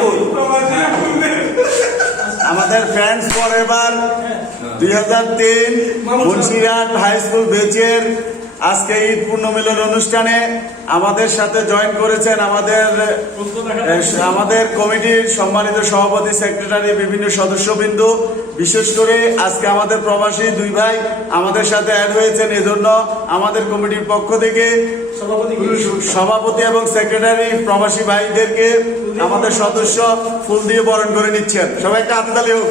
কই আমাদের ফ্রেন্ডস পরের এবার দুই হাজার তিন মুন্সিরহাট হাই স্কুল বেচের আজকে ঈদ পূর্ণ মিলন অনুষ্ঠানে আমাদের সাথে জয়েন করেছেন আমাদের আমাদের কমিটির সম্মানিত সভাপতি সেক্রেটারি বিভিন্ন সদস্যবৃন্দ। বিশেষ করে আজকে আমাদের প্রবাসী দুই ভাই আমাদের সাথে অ্যাড হয়েছেন। এজন্য আমাদের কমিটির পক্ষ থেকে সভাপতি এবং সেক্রেটারি প্রবাসী ভাইদেরকে আমাদের সদস্য ফুল দিয়ে বরণ করে নিচ্ছেন। সবাই একটা হাততালি হোক।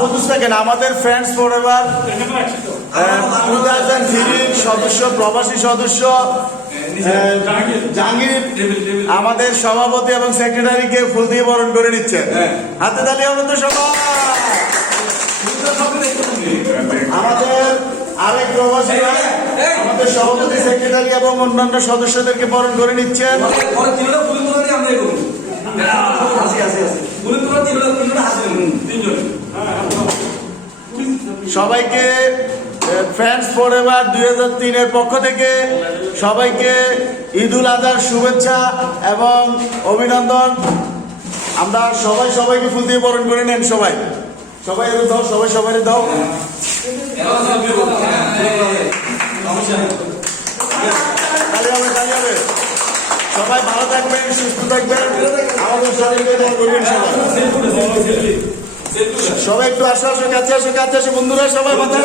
বলতেছি কেন আমাদের ফ্রেন্ডস ফর টু থাউজেন্ড থ্রির সদস্য প্রবাসী সদস্য আমাদের সভাপতি এবং সেক্রেটারিকে ফুল দিয়ে বরণ করে নিচ্ছেন হাতে তালি হবে তো আমাদের আরেক প্রবাসী আমাদের সভাপতি সেক্রেটারি এবং অন্যান্য সদস্যদেরকে বরণ করে নিচ্ছেন পরে পরে তিনটা ফুল তোলা দিয়ে আমরা এগোবো আসি আসি আসি ফুল তোলা তিনটা তিনটা হাসি তিনজন সবাইকে ফ্যান্স ফর এভার দুই হাজার তিনের পক্ষ থেকে সবাইকে ঈদুল আজহার শুভেচ্ছা এবং অভিনন্দন। আমরা সবাই সবাইকে ফুল দিয়ে বরণ করে নেন সবাই। সবাই এবার দাও, সবাই সবাই দাও। সবাই ভালো থাকবেন, সুস্থ থাকবেন। আমাদের দোয়া করবেন সবাই। সবাই একটু আসো আসো কাছে আসো কাছে আসো বন্ধুরা সবাই কথা